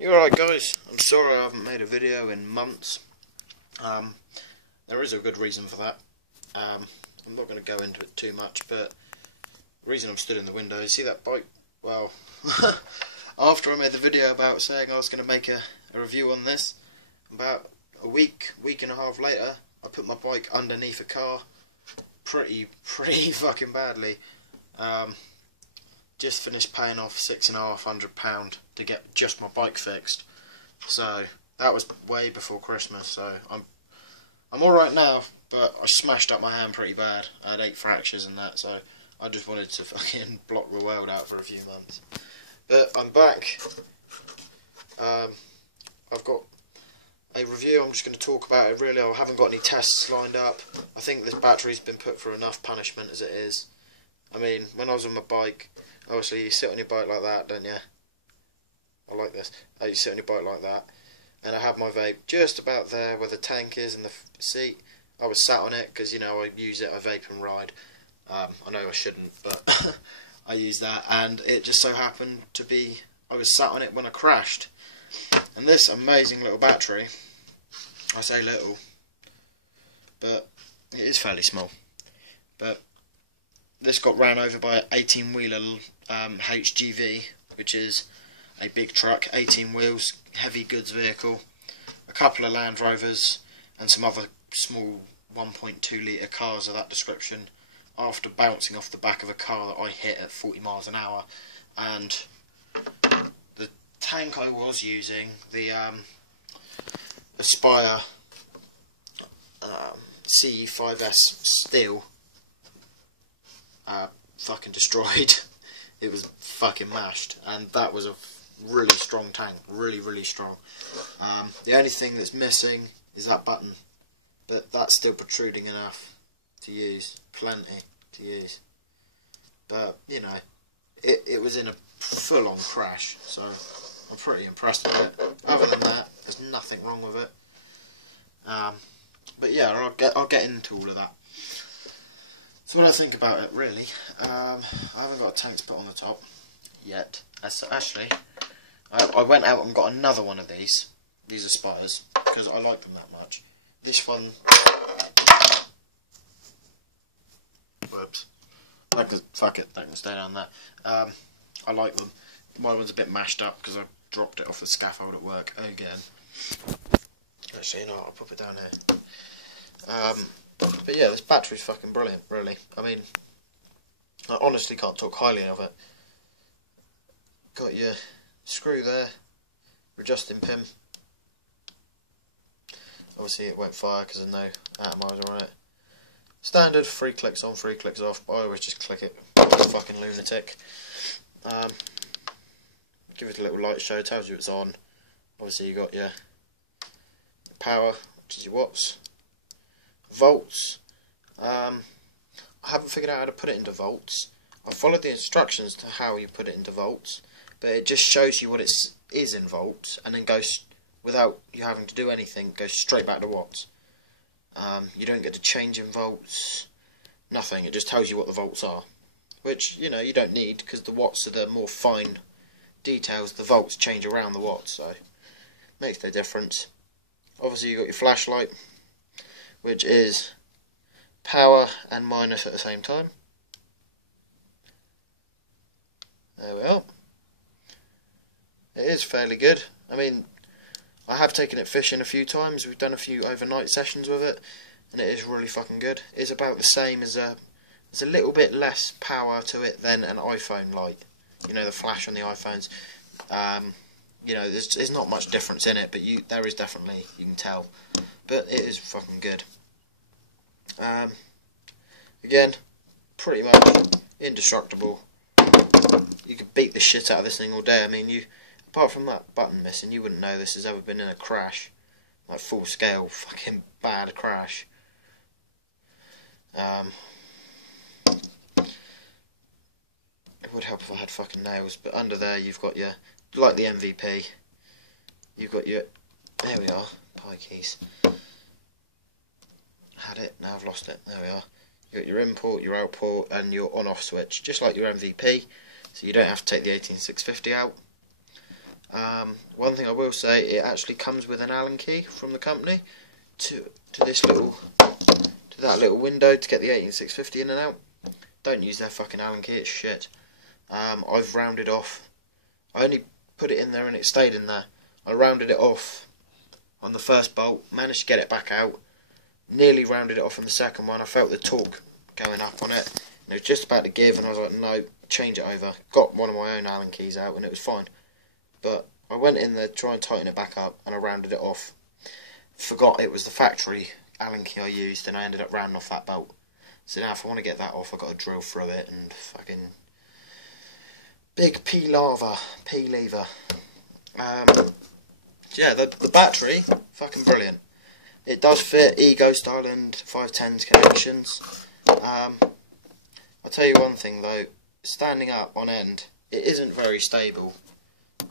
You alright guys? I'm sorry I haven't made a video in months. There is a good reason for that. I'm not going to go into it too much, but the reason I'm stood in the window, you see that bike? Well, after I made the video about saying I was going to make a review on this, about a week and a half later, I put my bike underneath a car pretty fucking badly. Just finished paying off £6,500 to get just my bike fixed. So that was way before Christmas. So I'm all right now, but I smashed up my hand pretty bad. I had 8 fractures and that, so I just wanted to fucking block the world out for a few months. But I'm back. I've got a review. I'm just going to talk about it. Really, I haven't got any tests lined up. I think this battery's been put through enough punishment as it is. I mean, when I was on my bike, obviously you sit on your bike like that, don't you? I like this. You sit on your bike like that, and I have my vape just about there where the tank is and the seat. I was sat on it because, you know, I use it, I vape and ride. I know I shouldn't, but I use that, and it just so happened to be I was sat on it when I crashed. And this amazing little battery, I say little, but it is fairly small, but this got ran over by an 18-wheeler HGV, which is a big truck, 18 wheels, heavy goods vehicle, a couple of Land Rovers and some other small 1.2 litre cars of that description, after bouncing off the back of a car that I hit at 40 miles an hour. And the tank I was using, the Aspire CE5S steel, fucking destroyed. It was fucking mashed, and that was a really strong tank, really strong. The only thing that's missing is that button, but that's still protruding enough to use, plenty to use. But you know, it was in a full-on crash, so I'm pretty impressed with it. Other than that, there's nothing wrong with it. But yeah, I'll get into all of that. So what I think about it, really, I haven't got a tank to put on the top yet. Actually, I went out and got another one of these Aspires, because I like them that much. This one, whoops, fuck it, they can stay down that. I like them. My one's a bit mashed up because I dropped it off the scaffold at work again. Actually, you know what, I'll pop it down here. But yeah, this battery's fucking brilliant, really. I mean, I honestly can't talk highly of it. Got your screw there, adjusting pin. Obviously it won't fire because there's no atomizer on it. Standard, 3 clicks on, 3 clicks off, but I always just click it. Fucking lunatic. Give it a little light show, tells you it's on. Obviously you got your power, which is your watts. Volts, I haven't figured out how to put it into volts. I followed the instructions to how you put it into volts, but it just shows you what it is in volts, and then goes, without you having to do anything, goes straight back to watts. You don't get to change in volts, nothing. It just tells you what the volts are, which, you know, you don't need, because the watts are the more fine details. The volts change around the watts, so makes no difference. Obviously you got your flashlight, which is power and minus at the same time. There we are. It is fairly good. I mean, I have taken it fishing a few times. We've done a few overnight sessions with it, and it is really fucking good. It's about the same as there's a little bit less power to it than an iPhone light. You know, the flash on the iPhones. You know, there's not much difference in it, but there is definitely, you can tell. But it is fucking good. Again, pretty much indestructible. You could beat the shit out of this thing all day. I mean, apart from that button missing, you wouldn't know this has ever been in a crash, like full scale fucking bad crash. It would help if I had fucking nails, but under there you've got your, like the MVP, you've got your, there we are, pie keys. Had it, now I've lost it, there we are. You got your input, your output, and your on-off switch, just like your MVP, so you don't have to take the 18650 out. One thing I will say, it actually comes with an Allen key from the company to this little, to that little window to get the 18650 in and out. Don't use their fucking Allen key, it's shit. I've rounded off. I only put it in there and it stayed in there. I rounded it off on the first bolt, managed to get it back out, nearly rounded it off on the second one. I felt the torque going up on it, and it was just about to give, and I was like, no, change it over. Got one of my own Allen keys out, and it was fine. But I went in there to try and tighten it back up, and I rounded it off. Forgot it was the factory Allen key I used, and I ended up rounding off that bolt. So now if I want to get that off, I've got to drill through it, and fucking big P-lever. Yeah, the battery, fucking brilliant. It does fit e-Ghost Island 510's connections. I'll tell you one thing though, standing up on end, it isn't very stable,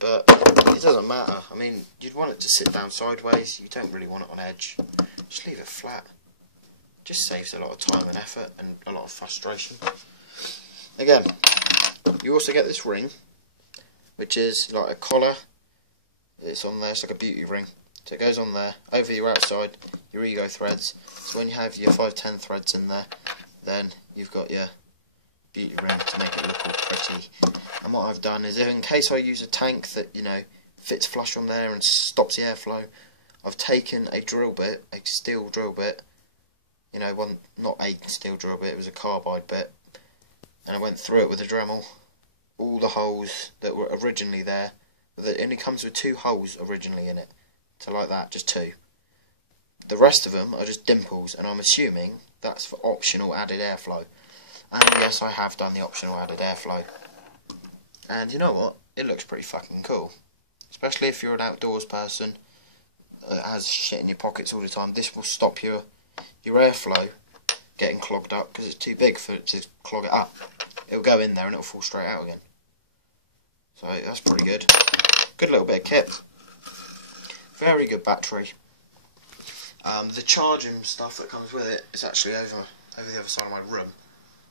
but it doesn't matter. I mean, you'd want it to sit down sideways, you don't really want it on edge. Just leave it flat. Just saves a lot of time and effort and a lot of frustration. Again, you also get this ring, which is like a collar. It's on there, it's like a beauty ring. So it goes on there, over your outside, your ego threads. So when you have your 510 threads in there, then you've got your beauty ring to make it look all pretty. And what I've done is, in case I use a tank that, you know, fits flush on there and stops the airflow, I've taken a drill bit, a steel drill bit, you know, one, not a steel drill bit, it was a carbide bit, and I went through it with a Dremel, all the holes that were originally there. It only comes with 2 holes originally in it, so like that, just 2. The rest of them are just dimples, and I'm assuming that's for optional added airflow. And yes, I have done the optional added airflow. And you know what? It looks pretty fucking cool. Especially if you're an outdoors person that has shit in your pockets all the time. This will stop your airflow getting clogged up because it's too big for it to clog it up. It'll go in there and it'll fall straight out again. So that's pretty good. Good little bit of kit. Very good battery. The charging stuff that comes with it is actually over the other side of my room.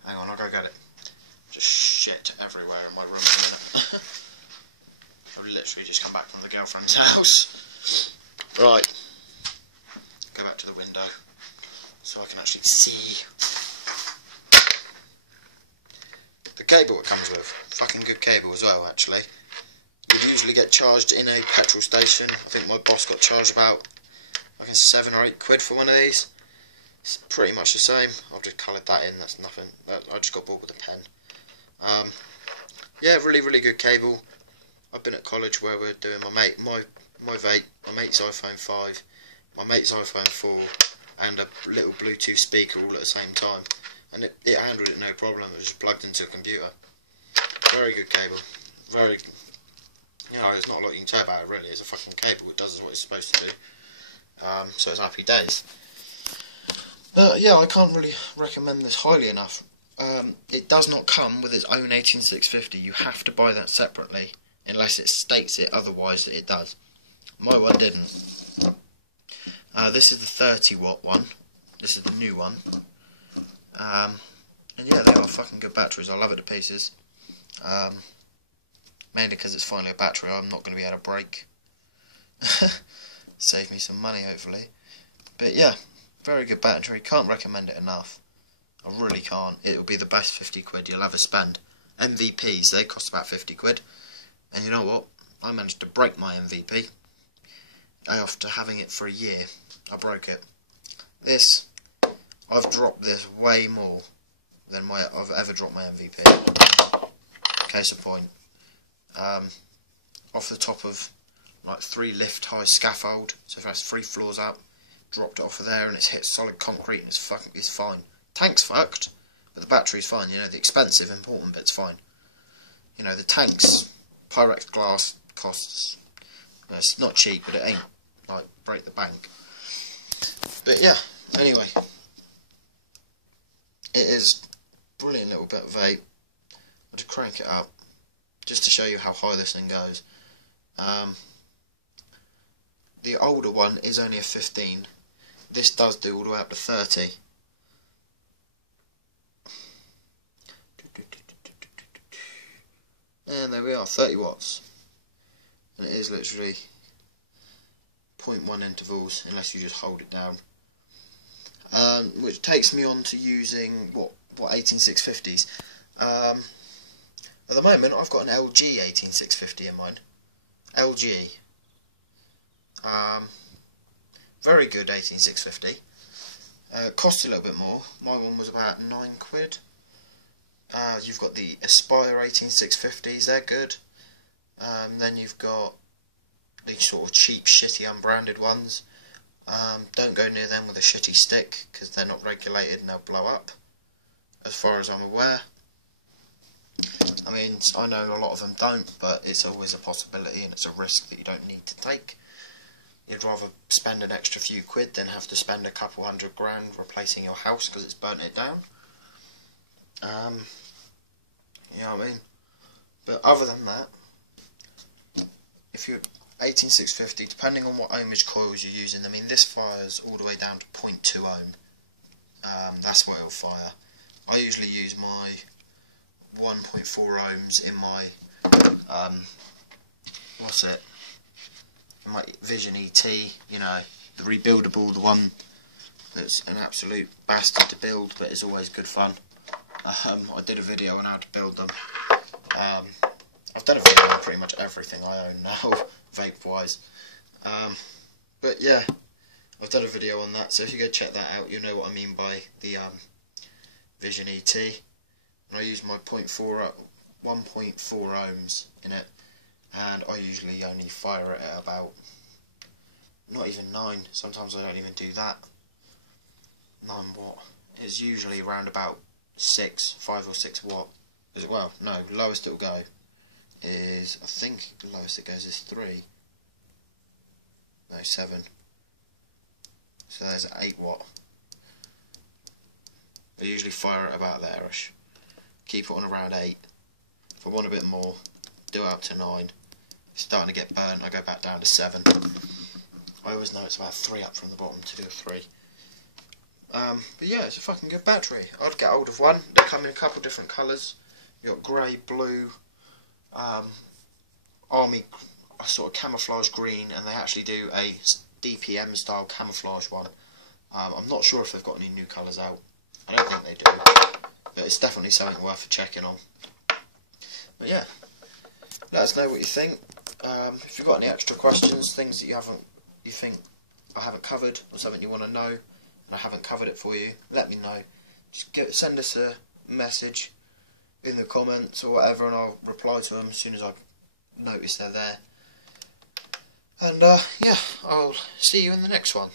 Hang on, I'll go get it. Just shit everywhere in my room. I've literally just come back from the girlfriend's house. Right. Go back to the window so I can actually see. The cable it comes with. Fucking good cable as well, actually. Would usually get charged in a petrol station. I think my boss got charged about like £7 or £8 for one of these. It's pretty much the same. I've just coloured that in. That's nothing. I just got bored with a pen. Yeah, really good cable. I've been at college where we're doing my vape, my mate's iPhone 5, my mate's iPhone 4, and a little Bluetooth speaker all at the same time, and it handled it no problem. It was just plugged into a computer. Very good cable. Very. You know, there's not a lot you can say about it really. It's a fucking cable. It does what it's supposed to do. So it's happy days. Yeah, I can't really recommend this highly enough. It does not come with its own 18650. You have to buy that separately, unless it states it. Otherwise, it does. My one didn't. This is the 30 watt one. This is the new one. And yeah, they are fucking good batteries. I love it to pieces. Mainly because it's finally a battery I'm not going to be able to break. Save me some money, hopefully. But yeah, very good battery. Can't recommend it enough. I really can't. It will be the best 50 quid you'll ever spend. MVPs, they cost about 50 quid. And you know what? I managed to break my MVP. After having it for a year, I broke it. This, I've dropped this way more than I've ever dropped my MVP. Case in point. Off the top of like 3 lift high scaffold, so if that's 3 floors up, dropped it off of there and it's hit solid concrete and it's fine. Tank's fucked, but the battery's fine. You know, the expensive important bit's fine. You know, the tank's Pyrex glass costs, you know, it's not cheap, but it ain't like break the bank. But yeah, anyway, it is a brilliant little bit of vape. I'll just crank it up just to show you how high this thing goes. The older one is only a 15. This does do all the way up to 30. And there we are, 30 watts. and it is literally 0.1 intervals unless you just hold it down. Which takes me on to using what 18650s. At the moment I've got an LG 18650 in mine. LG. Very good 18650. Cost a little bit more. My one was about £9. You've got the Aspire 18650s, they're good. Then you've got the sort of cheap, shitty, unbranded ones. Don't go near them with a shitty stick because they're not regulated and they'll blow up, as far as I'm aware. I mean, I know a lot of them don't, but it's always a possibility and it's a risk that you don't need to take. You'd rather spend an extra few quid than have to spend a couple £100 replacing your house because it's burnt it down. You know what I mean? But other than that, if you're 18650, depending on what ohmage coils you're using, I mean, this fires all the way down to 0.2 ohm. That's what it'll fire. I usually use my 1.4 ohms in my in my Vision ET, you know, the rebuildable, the one that's an absolute bastard to build, but it's always good fun. I did a video on how to build them. I've done a video on pretty much everything I own now, vape wise. But yeah, I've done a video on that, so if you go check that out, you'll know what I mean by the Vision ET. And I use my 1.4 ohms in it, and I usually only fire it at about, not even 9, sometimes I don't even do that. 9 watt. It's usually around about 5 or 6 watt as well. No, lowest it'll go is, I think the lowest it goes is 3. No, 7. So there's 8 watt. I usually fire it about there-ish. Keep it on around 8. If I want a bit more, do it up to 9. It's starting to get burnt, I go back down to 7. I always know it's about 3 up from the bottom to do a 3. But yeah, it's a fucking good battery. I'd get hold of one. They come in a couple different colours. You've got grey, blue, army, sort of camouflage green, and they actually do a DPM style camouflage one. I'm not sure if they've got any new colours out. I don't think they do, but it's definitely something worth checking on. But yeah, let us know what you think. If you've got any extra questions, things that you think I haven't covered, or something you want to know and I haven't covered it for you, let me know. Just send us a message in the comments or whatever, and I'll reply to them as soon as I notice they're there. And yeah, I'll see you in the next one.